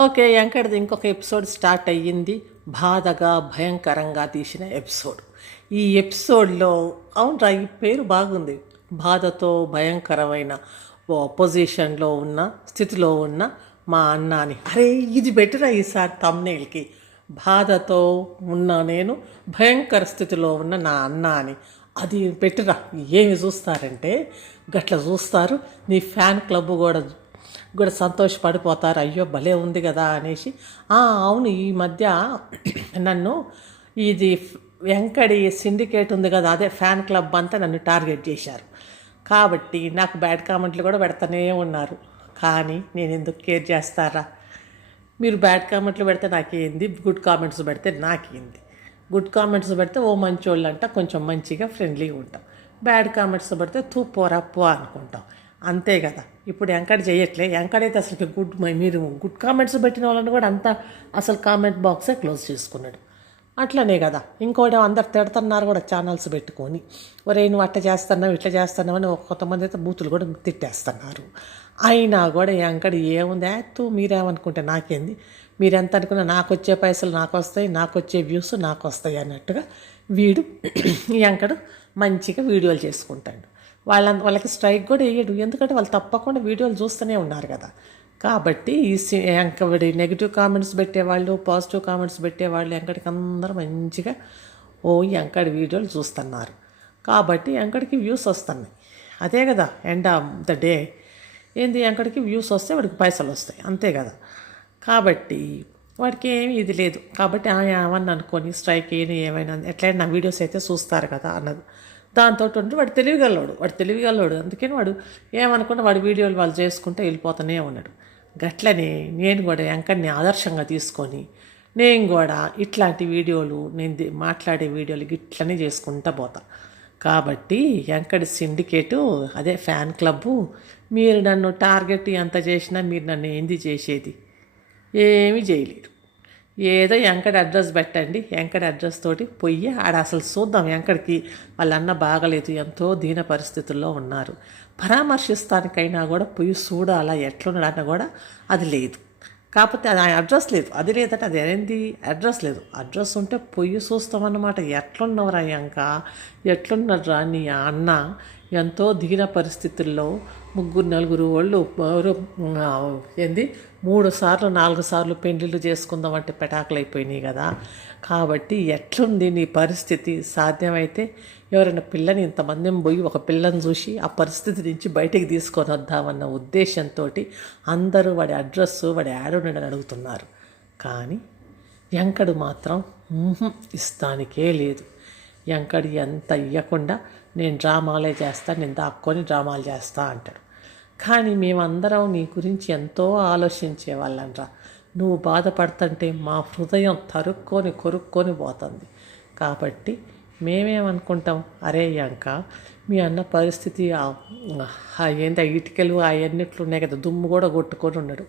Okay. యాంకర్‌ది ఇంకొక episode start అయ్యింది. బాధగా, భయంకరంగా తీసిన ఎపిసోడ్. ఈ ఎపిసోడ్‌లో అవునురా ఈ పేరు బాగుంది. బాధతో భయంకరమైన పొజిషన్‌లో ఉన్న, స్థితిలో ఉన్న మా అన్న అని. అరే! ఇది బెటరా ఈసారి థంబ్‌నెయిల్‌కి. బాధతో ఉన్న నేను, భయంకర స్థితిలో ఉన్న నా అన్న అని. అది బెటరా. ఏమి చూస్తారంటే గట్ల చూస్తారు. నీ ఫ్యాన్ క్లబ్ కూడా సంతోషపడిపోతారు. అయ్యో భలే ఉంది కదా అనేసి. అవును ఈ మధ్య నన్ను ఇది వెంకడి సిండికేట్ ఉంది కదా, అదే ఫ్యాన్ క్లబ్ అంతా నన్ను టార్గెట్ చేశారు. కాబట్టి నాకు బ్యాడ్ కామెంట్లు కూడా పెడతానే ఉన్నారు. కానీ నేను ఎందుకు కేర్ చేస్తారా? మీరు బ్యాడ్ కామెంట్లు పెడితే నాకేంది, గుడ్ కామెంట్స్ పెడితే నాకేంది. గుడ్ కామెంట్స్ పెడితే ఓ మంచోళ్ళు అంట, కొంచెం మంచిగా ఫ్రెండ్లీగా ఉంటాం. బ్యాడ్ కామెంట్స్ పెడితే తూ పోరా పో అనుకుంటాం. అంతే కదా. ఇప్పుడు ఎంకరేజ్ చేయట్లే. ఎంకరేజ్ అసలు మీరు గుడ్ కామెంట్స్ పెట్టిన వాళ్ళని కూడా అంతా అసలు కామెంట్ బాక్సే క్లోజ్ చేసుకున్నాడు. అట్లనే కదా. ఇంకోటి అందరు తిడుతున్నారు కూడా ఛానల్స్ పెట్టుకొని, ఒరే నువ్వు అట్లా చేస్తున్నావు ఇట్లా చేస్తున్నావు అని కొంతమంది అయితే బూతులు కూడా తిట్టేస్తున్నారు. అయినా కూడా ఎంకడ ఏముంది మీరేమనుకుంటే నాకేంది, మీరు ఎంత అనుకున్నా నాకు వచ్చే పైసలు నాకు వస్తాయి, నాకు వచ్చే వ్యూస్ నాకు వస్తాయి అన్నట్టుగా వీడు ఎంకడు మంచిగా వీడియోలు చేసుకుంటాడు. వాళ్ళకి స్ట్రైక్ కూడా వేయడు. ఎందుకంటే వాళ్ళు తప్పకుండా వీడియోలు చూస్తూనే ఉన్నారు కదా. కాబట్టి ఎంకడి నెగిటివ్ కామెంట్స్ పెట్టేవాళ్ళు, పాజిటివ్ కామెంట్స్ పెట్టేవాళ్ళు ఎంకడికి అందరూ మంచిగా ఎంకడి వీడియోలు చూస్తున్నారు. కాబట్టి ఎంకడికి వ్యూస్ వస్తున్నాయి. అదే కదా ఎండ్ ఆఫ్ ద డే. ఏంది ఎంకడికి వ్యూస్ వస్తే వాడికి పైసలు వస్తాయి, అంతే కదా. కాబట్టి వాడికి ఏమీ ఇది లేదు. కాబట్టి ఏమన్నా అనుకొని స్ట్రైక్ ఏమైనా ఎట్లయినా నా వీడియోస్ అయితే చూస్తారు కదా అన్నది. దాంతో ఉంటే వాడు తెలివిగలవాడు. అందుకని వాడు ఏమనుకున్నా వాడి వీడియోలు వాళ్ళు చేసుకుంటే వెళ్ళిపోతూనే ఉన్నాడు. గట్లనే నేను కూడా ఎంకడిని ఆదర్శంగా తీసుకొని నేను కూడా ఇట్లాంటి వీడియోలు, నేను మాట్లాడే వీడియోలు ఇట్లనే చేసుకుంటా పోతా. కాబట్టి ఎంకడి సిండికేటు, అదే ఫ్యాన్ క్లబ్బు, మీరు నన్ను టార్గెట్ ఎంత చేసినా మీరు నన్ను ఏంది చేసేది? ఏమీ చేయలేరు. ఏదో ఎంకడి అడ్రస్ పెట్టండి, ఎంకడి అడ్రస్ తోటి పొయ్యి ఆడ అసలు చూద్దాం. ఎంకడికి వాళ్ళన్న బాగలేదు, ఎంతో దీన పరిస్థితుల్లో ఉన్నారు. పరామర్శిస్తానికైనా కూడా పొయ్యి చూడాలా ఎట్లున్నాడన్న కూడా అది లేదు. కాకపోతే అది అడ్రస్ లేదు. అది లేదంటే అది ఏంది అడ్రస్ లేదు. అడ్రస్ ఉంటే పొయ్యి చూస్తామన్నమాట. ఎట్లున్నవరా ఎట్లున్నారా నీ అన్న? ఎంతో దిగిన పరిస్థితుల్లో 3-4 వాళ్ళు ఏంది 3 సార్లు 4 సార్లు పెళ్ళిళ్ళు చేసుకుందామంటే పెటాకులు అయిపోయినాయి కదా. కాబట్టి ఎట్లుంది నీ పరిస్థితి? సాధ్యమైతే ఎవరైనా పిల్లని ఇంతమందిని పోయి ఒక పిల్లని చూసి ఆ పరిస్థితి నుంచి బయటికి తీసుకొని వద్దామన్న ఉద్దేశంతో అందరూ వాడి అడ్రస్సు వాడి యాడుండని అడుగుతున్నారు. కానీ ఎంకడు మాత్రం ఇస్తానికే లేదు. ఎంకడి ఎంత ఇవ్వకుండా నేను డ్రామాలే చేస్తా, నేను దాక్కొని డ్రామాలు చేస్తా అంటాడు. కానీ మేమందరం నీ గురించి ఎంతో ఆలోచించే వాళ్ళంరా. నువ్వు బాధపడుతుంటే మా హృదయం కొరుక్కొని పోతుంది. కాబట్టి మేమేమనుకుంటాం, అరే యాంక మీ అన్న పరిస్థితి ఏంటి ఇటుకలు అవన్నిట్లు ఉన్నాయి కదా, దుమ్ము కూడా కొట్టుకొని ఉన్నాడు.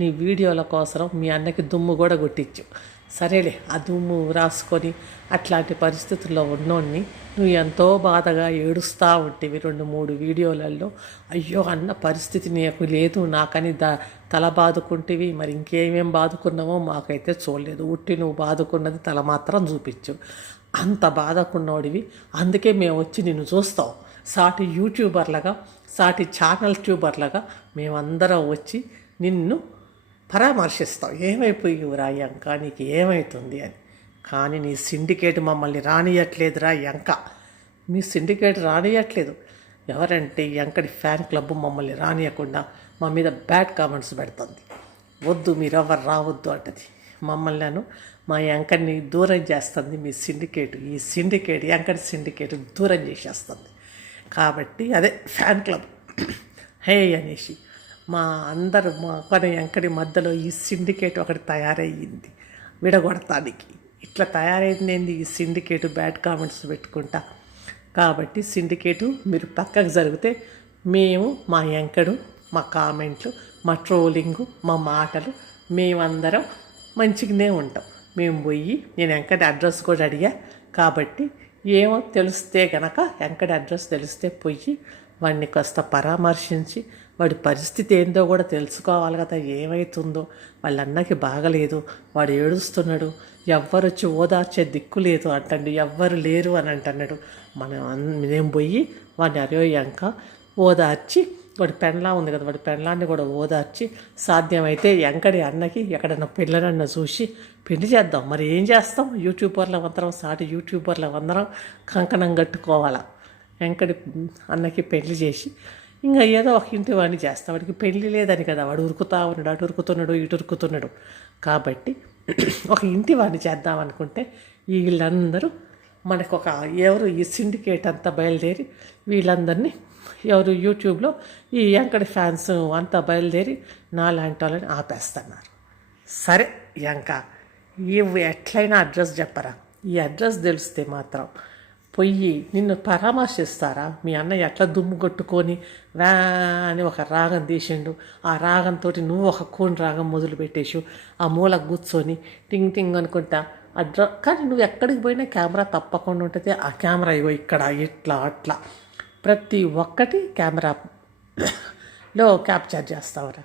నీ వీడియోల కోసం మీ అన్నకి దుమ్ము కూడా కొట్టించు. సరేలే, ఆ దుమ్ము రాసుకొని అట్లాంటి పరిస్థితుల్లో ఉన్నోడిని నువ్వు ఎంతో బాధగా ఏడుస్తూ ఉంటేవి 2-3 వీడియోలలో. అయ్యో అన్న పరిస్థితి నీకు లేదు నాకని తల బాదుకుంటేవి. మరి ఇంకేమేం బాదుకున్నావో మాకైతే చూడలేదు. ఉట్టి నువ్వు బాదుకున్నది తల మాత్రం చూపించు. అంత బాధకున్నోడివి. అందుకే మేము వచ్చి నిన్ను చూస్తాం. సాటి యూట్యూబర్లుగా, సాటి ఛానల్ ట్యూబర్లుగా మేమందరం వచ్చి నిన్ను పరామర్శిస్తాం. ఏమైపోయివురా యంక, నీకు ఏమవుతుంది అని. కానీ నీ సిండికేట్ మమ్మల్ని రానియట్లేదురా యంక. మీ సిండికేట్ రానియట్లేదు. ఎవరంటే ఎంకడి ఫ్యాన్ క్లబ్ మమ్మల్ని రానియకుండా మా మీద బ్యాడ్ కామెంట్స్ పెడుతుంది. వద్దు మీరెవరు రావద్దు అంటది. మమ్మల్ని మా యాంకర్ని దూరం చేస్తుంది మీ సిండికేట్. ఈ సిండికేట్ ఎంకడి సిండికేట్ దూరం చేసేస్తుంది. కాబట్టి అదే ఫ్యాన్ క్లబ్ అనేసి మా ఎంకడి మధ్యలో ఈ సిండికేట్ ఒకటి తయారయ్యింది విడగొడతానికి. ఇట్లా తయారైంది ఈ సిండికేట్ బ్యాడ్ కామెంట్స్ పెట్టుకుంటా. కాబట్టి సిండికేటు మీరు పక్కకు జరిగితే మేము మా ఎంకడు, మా కామెంట్లు, మా ట్రోలింగు, మా మాటలు మేమందరం మంచిగానే ఉంటాం. మేము పోయి నేను ఎంకడి అడ్రస్ కూడా అడిగా. కాబట్టి ఏమో తెలిస్తే గనక ఎంకడి అడ్రస్ తెలిస్తే పోయి వాడిని కాస్త పరామర్శించి వాడి పరిస్థితి ఏందో కూడా తెలుసుకోవాలి కదా, ఏమవుతుందో. వాళ్ళ అన్నకి బాగలేదు, వాడు ఏడుస్తున్నాడు, ఎవ్వరు వచ్చి ఓదార్చే దిక్కు లేదు అంటండి, ఎవ్వరు లేరు అని అంటున్నాడు. నేను పోయి వాడిని అరేయంక ఓదార్చి, వాడి పెండ్లా ఉంది కదా, వాడి పెండ్లాన్ని కూడా ఓదార్చి సాధ్యమైతే ఎంకడి అన్నకి ఎక్కడన్నా పిల్లనన్న చూసి పెళ్లి చేద్దాం. మరి ఏం చేస్తాం, యూట్యూబర్లు అందరం, సాటి యూట్యూబర్లు అందరం కంకణం కట్టుకోవాలా. వెంకటి అన్నకి పెళ్లి చేసి ఇంకా ఏదో ఒక ఇంటి వాడిని చేస్తాం. వాడికి పెళ్లి లేదని కదా, వాడు ఉరుకుతా ఉన్నాడు, అటు ఉరుకుతున్నాడు, ఇటు ఉరుకుతున్నాడు. కాబట్టి ఒక ఇంటి వాడిని చేద్దాం అనుకుంటే వీళ్ళందరూ మనకు ఎవరు ఈ సిండికేట్ అంతా బయలుదేరి వీళ్ళందరినీ ఎవరు యూట్యూబ్లో ఈ యాంకడి ఫ్యాన్స్ అంతా బయలుదేరి నాలాంటి వాళ్ళని ఆపేస్తున్నారు. సరే ఇంకా ఇవి ఎట్లయినా అడ్రస్ చెప్పరా, ఈ అడ్రస్ తెలిస్తే మాత్రం పొయ్యి నిన్ను పరామర్శిస్తారా. మీ అన్నయ్య ఎట్లా దుమ్ము కొట్టుకొని వా అని ఒక రాగం తీసిండు, ఆ రాగంతో నువ్వు ఒక కోన్ రాగం మొదలు పెట్టేసి ఆ మూల కూర్చొని టింగ్ టింగ్ అనుకుంటా కానీ నువ్వు ఎక్కడికి పోయినా కెమెరా తప్పకుండా ఉంటుంది. ఆ కెమెరా ఇగో ఇక్కడ ఇట్లా అట్లా ప్రతి ఒక్కటి కెమెరాలో క్యాప్చర్ చేస్తావురా,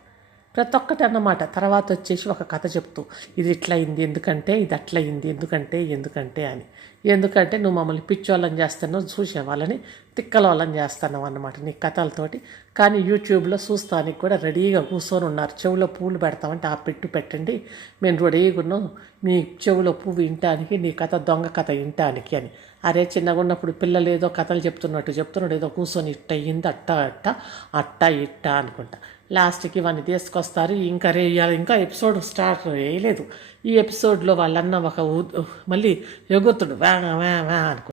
ప్రతి ఒక్కటి అన్నమాట. తర్వాత వచ్చేసి ఒక కథ చెప్తూ ఇది ఇట్లా అయింది ఎందుకంటే, ఇది అట్లా అయింది ఎందుకంటే అని. ఎందుకంటే నువ్వు మమ్మల్ని పిచ్చోళ్ళని చేస్తున్నావు, చూసే వాళ్ళని తిక్కల వాళ్ళని చేస్తున్నావు అన్నమాట నీ కథలతోటి. కానీ యూట్యూబ్లో చూస్తానికి కూడా రెడీగా కూర్చొని ఉన్నారు. చెవులో పూలు పెడతామంటే ఆ పెట్టండి, మేము రెడీగా ఉన్నాం మీ చెవులో పువ్వు వినటానికి, నీ కథ దొంగ కథ వినటానికి అని. అరే చిన్నగా ఉన్నప్పుడు పిల్లలు ఏదో కథలు చెప్తున్నాడు, ఏదో కూర్చొని ఇట్ట అయ్యింది అట్ట ఇట్ట అనుకుంటా. లాస్ట్కి ఇవన్నీ తీసుకొస్తారు. ఇంకా ఎపిసోడ్ స్టార్ట్ వేయలేదు. ఈ ఎపిసోడ్లో వాళ్ళన్న ఒక మళ్ళీ ఎగురుతుడు వా వా వా అనుకుంటా.